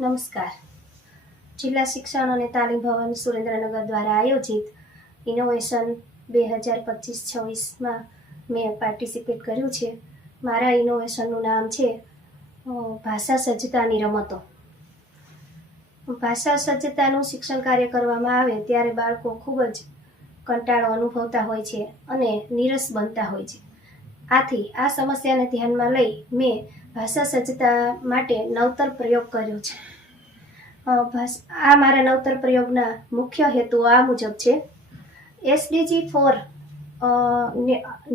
નમસ્કાર. જિલ્લા શિક્ષણ અને તાલીમ ભવન સુરેન્દ્રનગર દ્વારા આયોજિત ઇનોવેશન 2025-26માં મેં પાર્ટિસિપેટ કર્યું છે. મારા ઇનોવેશનનું નામ છે ભાષા સજ્જતાની રમતો. ભાષા સજ્જતાનું શિક્ષણ કાર્ય કરવામાં આવે ત્યારે બાળકો ખૂબ જ કંટાળો અનુભવતા હોય છે અને નીરસ બનતા હોય છે. આથી આ સમસ્યાને ધ્યાનમાં લઈ મેં ભાષા સજ્જતા માટે નવતર પ્રયોગ કર્યો છે. આ મારા નવતર પ્રયોગના મુખ્ય હેતુઓ આ મુજબ છે. SDG 4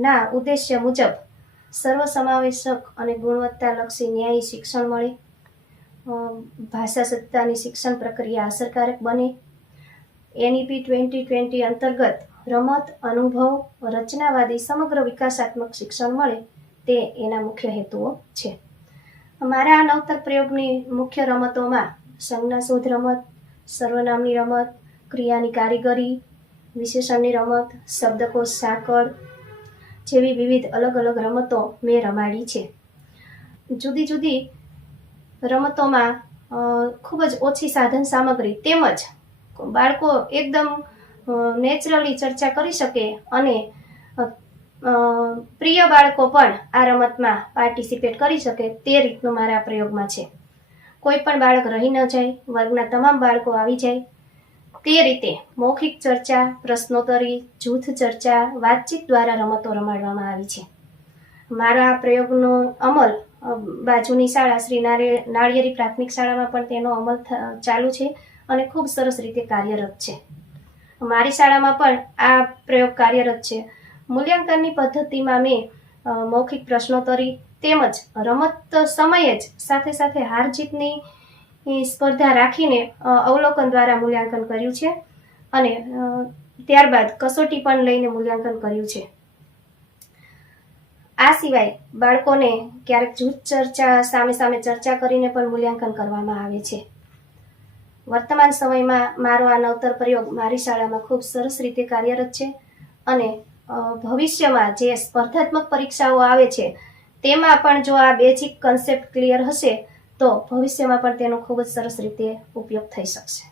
ના ઉદ્દેશ્ય મુજબ સર્વસમાવેશક અને ગુણવત્તાલક્ષી ન્યાયી શિક્ષણ મળે, ભાષા સજ્જતાની શિક્ષણ પ્રક્રિયા અસરકારક બને, NEP 2020 અંતર્ગત રમત, અનુભવ, રચનાવાદી સમગ્ર વિકાસાત્મક શિક્ષણ મળે, તે એના મુખ્ય હેતુઓ છે. મારા આ નવતર પ્રયોગની મુખ્ય રમતોમાં સંજ્ઞા શોધ રમત, સર્વનામની રમત, ક્રિયાની કારીગરી, વિશેષણની રમત, શબ્દકોશ સાંકળ જેવી વિવિધ અલગ અલગ રમતો મેં રમાડી છે. જુદી જુદી રમતોમાં ખૂબ જ ઓછી સાધન સામગ્રી તેમજ બાળકો એકદમ નેચરલી ચર્ચા કરી શકે અને પ્રિય બાળકો પણ આ રમતમાં પાર્ટિસિપેટ કરી શકે તે રીતનું મારા પ્રયોગમાં છે. કોઈ પણ બાળક રહી ન જાય, વર્ગના તમામ બાળકો આવી જાય તે રીતે મૌખિક ચર્ચા, પ્રશ્નોત્તરી, જૂથ ચર્ચા, વાતચીત દ્વારા રમતો રમાડવામાં આવી છે. મારા પ્રયોગનો અમલ બાજુની શાળા શ્રી નાળિયેરી પ્રાથમિક શાળામાં પણ તેનો અમલ ચાલુ છે અને ખૂબ સરસ રીતે કાર્યરત છે. મારી શાળામાં પણ આ પ્રયોગ કાર્યરત છે. મૂલ્યાંકનની પદ્ધતિમાં મેં મૌખિક પ્રશ્નોત્તરી તેમજ રમત સમયે જ સાથે સાથે હાર જીતની સ્પર્ધા રાખીને અવલોકન દ્વારા મૂલ્યાંકન કર્યું છે અને ત્યારબાદ કસોટી પણ લઈને મૂલ્યાંકન કર્યું છે. આ સિવાય બાળકોને ક્યારેક જૂથ ચર્ચા, સામે સામે ચર્ચા કરીને પણ મૂલ્યાંકન કરવામાં આવે છે. વર્તમાન સમયમાં મારો આ નવતર પ્રયોગ મારી શાળામાં ખૂબ સરસ રીતે કાર્યરત છે અને ભવિષ્યમાં જે સ્પર્ધાત્મક પરીક્ષાઓ આવે છે તેમાં પણ જો આ બેઝિક કન્સેપ્ટ ક્લિયર હશે તો ભવિષ્યમાં પણ તેનો ખૂબ જ સરસ રીતે ઉપયોગ થઈ શકશે.